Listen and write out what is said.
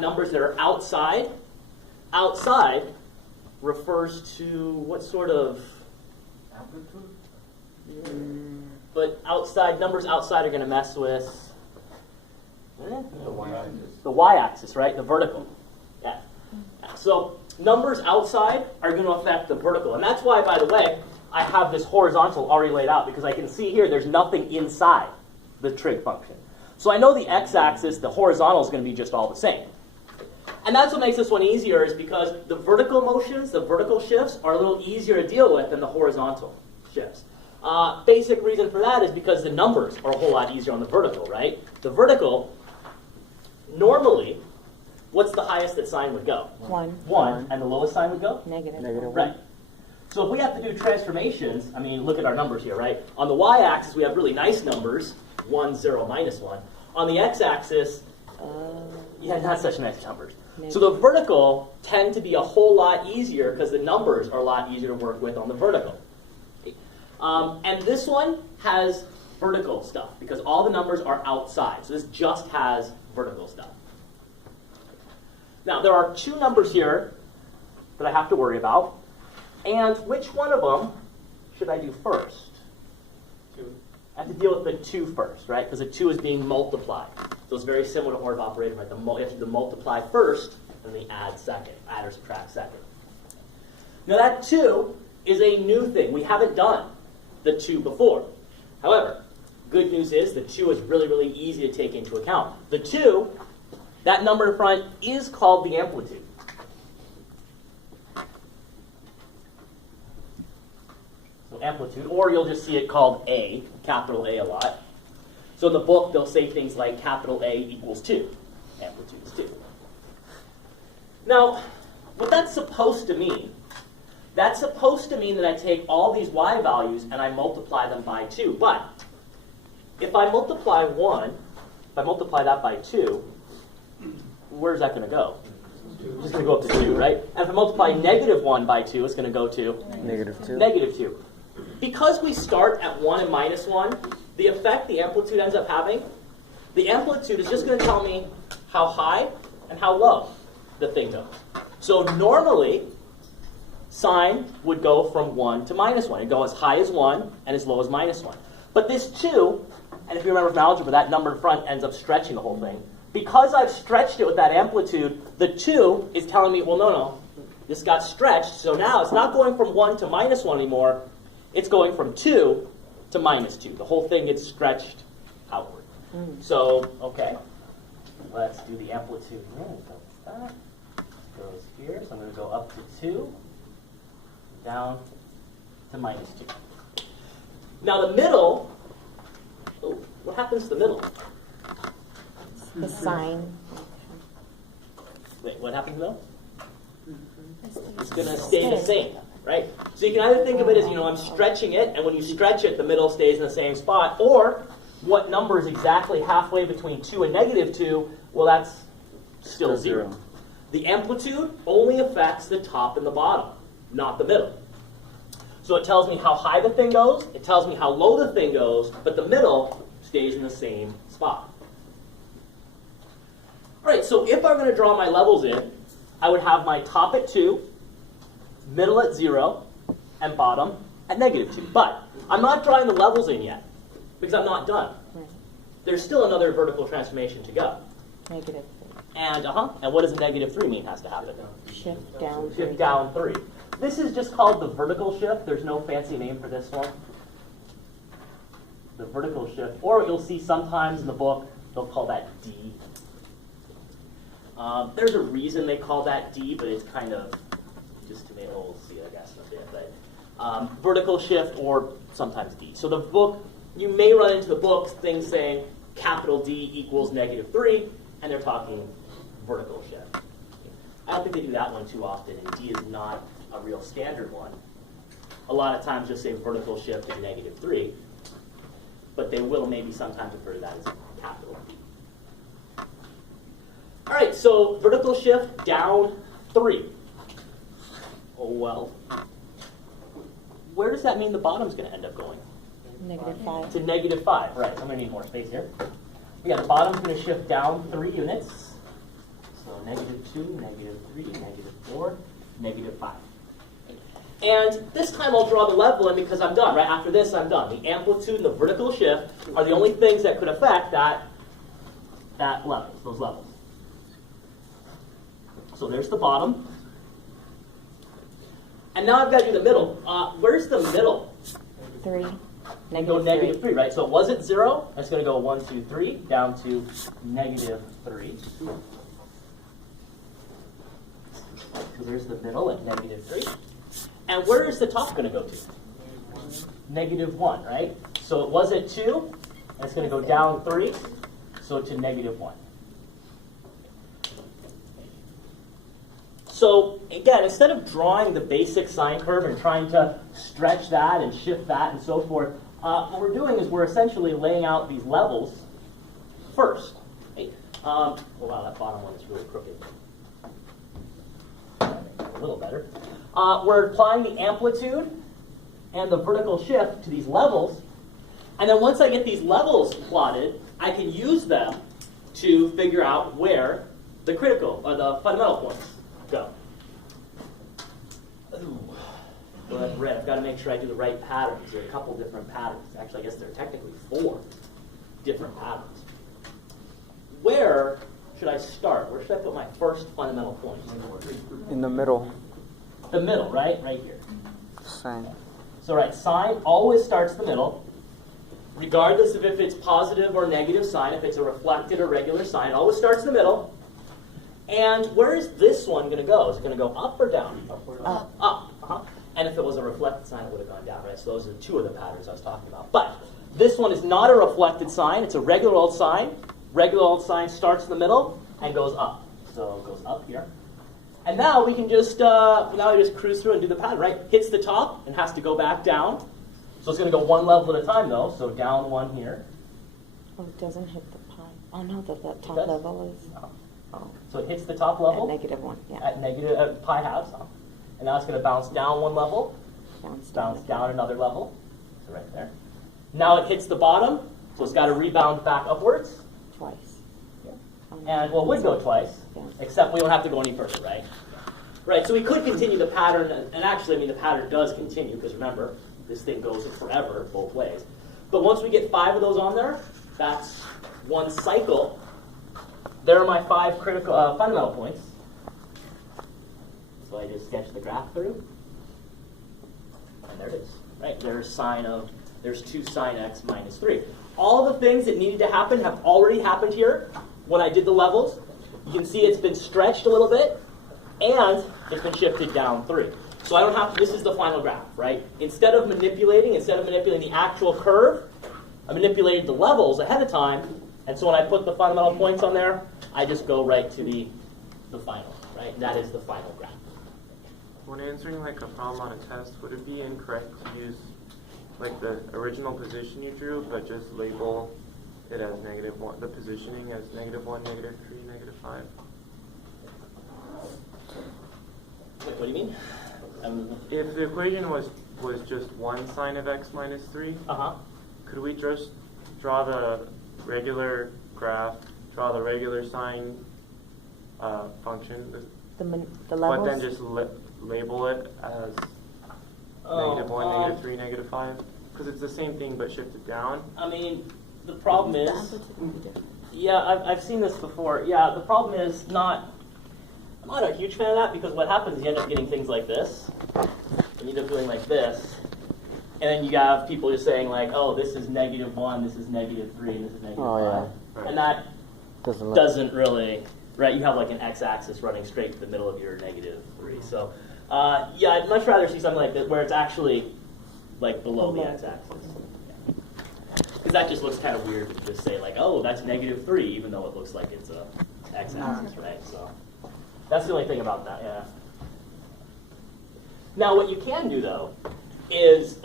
numbers that are outside. Outside refers to what sort of amplitude? But numbers outside are going to mess with The y-axis. the y-axis, right? The vertical. Yeah. So numbers outside are going to affect the vertical. And that's why, by the way, I have this horizontal already laid out, because I can see here there's nothing inside the trig function. So I know the x-axis, the horizontal, is going to be just all the same. And that's what makes this one easier, is because the vertical motions, the vertical shifts, are a little easier to deal with than the horizontal shifts. Basic reason for that is because the numbers are a whole lot easier on the vertical, right? The vertical, normally, what's the highest that sine would go? 1. 1. And the lowest sine would go? Negative. Right. So if we have to do transformations, I mean, look at our numbers here, right? On the y-axis, we have really nice numbers, 1, 0, minus 1. On the x-axis, not such nice numbers. So the vertical tend to be a whole lot easier because the numbers are a lot easier to work with on the vertical. And this one has vertical stuff because all the numbers are outside. So this just has vertical stuff. Now, there are two numbers here that I have to worry about. And which one of them should I do first? 2. I have to deal with the 2 first, right? Because the 2 is being multiplied. So it's very similar to order of operator, right? You have to do the multiply first, and the add second. Add or subtract second. Now that 2 is a new thing. We haven't done the 2 before. However, good news is the 2 is really, really easy to take into account. The 2, that number in front, is called the amplitude. So amplitude, or you'll just see it called A, capital A a lot. So in the book, they'll say things like capital A equals 2. Amplitude is 2. Now, what that's supposed to mean, that's supposed to mean that I take all these y values and I multiply them by 2. But if I multiply 1, if I multiply that by 2, where's that going to go? It's just going to go up to 2, right? And if I multiply negative 1 by 2, it's going to go to Negative 2. negative 2. Because we start at 1 and minus 1, the effect the amplitude ends up having, the amplitude is just going to tell me how high and how low the thing goes. So normally, sine would go from 1 to minus 1. It'd go as high as 1 and as low as minus 1. But this 2, and if you remember from algebra, that number in front ends up stretching the whole thing. Because I've stretched it with that amplitude, the 2 is telling me, well, no, this got stretched, so now it's not going from 1 to minus 1 anymore. It's going from 2 to minus 2. The whole thing gets stretched outward. So, okay, let's do the amplitude here. That goes here, so I'm going to go up to 2, down to minus 2. Now the middle, what happens to the middle? The sine. Wait, what happens to the middle? It's going to stay the same, right? So you can either think of it as, I'm stretching it, and when you stretch it, the middle stays in the same spot, or what number is exactly halfway between 2 and negative 2? Well, that's still 0. The amplitude only affects the top and the bottom, not the middle. So it tells me how high the thing goes, it tells me how low the thing goes, but the middle stays in the same spot. All right, so if I'm going to draw my levels in, I would have my top at 2, middle at 0, and bottom at negative 2. But I'm not drawing the levels in yet, because I'm not done. There's still another vertical transformation to go. Negative. And what does a negative 3 mean has to happen? Shift down. Shift down 3. This is just called the vertical shift. There's no fancy name for this one. The vertical shift. Or you'll see sometimes in the book, they'll call that D. There's a reason they call that D, but it's kind of just to make holes see, I guess, a bit. But vertical shift or sometimes D. So the book, you may run into the books things saying capital D equals negative 3, and they're talking vertical shift. I don't think they do that one too often, and D is not a real standard one. A lot of times just say vertical shift and negative 3, but they will maybe sometimes refer to that as capital D. All right, so vertical shift down 3. Oh, well. Where does that mean the bottom's going to end up going? Negative 5. To negative 5. Right, so I'm going to need more space here. Yeah, the bottom's going to shift down 3 units. So -2, -3, -4, -5. And this time I'll draw the level in because I'm done, right? After this, I'm done. The amplitude and the vertical shift are the only things that could affect that level, those levels. So there's the bottom. And now I've got to do the middle. Where's the middle? 3. Go Negative 3. -3, right? So it was at 0. It's going to go 1, 2, 3, down to -3. So there's the middle at -3. And where is the top going to go to? -1, right? So it was at 2. And it's going to go down 3, so to -1. So again, instead of drawing the basic sine curve and trying to stretch that and shift that and so forth, what we're doing is we're essentially laying out these levels first. Right? Oh wow, that bottom one is really crooked. A little better. We're applying the amplitude and the vertical shift to these levels, and then once I get these levels plotted, I can use them to figure out where the critical or the fundamental points go. Ooh. But red, I've got to make sure I do the right patterns. There are a couple different patterns. Actually, I guess there are technically 4 different patterns. Where should I start? Where should I put my first fundamental point? In the middle. The middle, right? Right here. Sine. So right, sine always starts the middle, regardless of if it's positive or negative sine, if it's a reflected or regular sine, it always starts in the middle. And where is this one going to go? Is it going to go up or down? Up. Up. Uh-huh. And if it was a reflected sign, it would have gone down, right? So those are 2 of the patterns I was talking about. But this one is not a reflected sign. It's a regular old sign. Regular old sign starts in the middle and goes up. So it goes up here. And now we can just cruise through and do the pattern, right? Hits the top and has to go back down. So it's going to go one level at a time, though. So down 1 here. Oh, it doesn't hit the pi. Oh, no, the top does? level is. Oh. So it hits the top level. At -1, yeah. At negative pi halves. And now it's going to bounce down 1 level. Bounce Bounce down another level. So right there. Now it hits the bottom. So it's got to rebound back upwards. Twice. And, well, it would go twice. Yeah. Except we don't have to go any further, right? Right, so we could continue the pattern. And actually, I mean, the pattern does continue. Because remember, this thing goes forever both ways. But once we get 5 of those on there, that's 1 cycle. There are my 5 critical fundamental points. So I just sketch the graph through. And there it is. Right? There's 2 sine x minus 3. All the things that needed to happen have already happened here when I did the levels. You can see it's been stretched a little bit, and it's been shifted down 3. So I don't have to, this is the final graph, right? Instead of manipulating the actual curve, I manipulated the levels ahead of time, and so when I put the fundamental points on there, I just go right to the final, right? That is the final graph. When answering like a problem on a test, would it be incorrect to use like the original position you drew, but just label it as -1, the positioning as -1, -3, -5? Wait, what do you mean? If the equation was just 1 sine of x minus 3, could we just draw the regular graph, draw the regular sine function, The but levels. then just label it as -1, -3, -5? Because it's the same thing but shifted down. I mean, the problem is, The amplitude would be different. yeah, I've seen this before. Yeah, the problem is I'm not a huge fan of that because what happens is you end up getting things like this. And you end up doing like this. And then you have people just saying like, oh, this is -1, this is -3, and this is -5. Oh, yeah. Right. And that Doesn't doesn't really, right? You have like an x-axis running straight to the middle of your -3. So, yeah, I'd much rather see something like this where it's actually like below the x-axis. Because that just looks kind of weird to just say like, oh, that's -3, even though it looks like it's a x-axis, right? So that's the only thing about that, yeah. Now, what you can do, though, is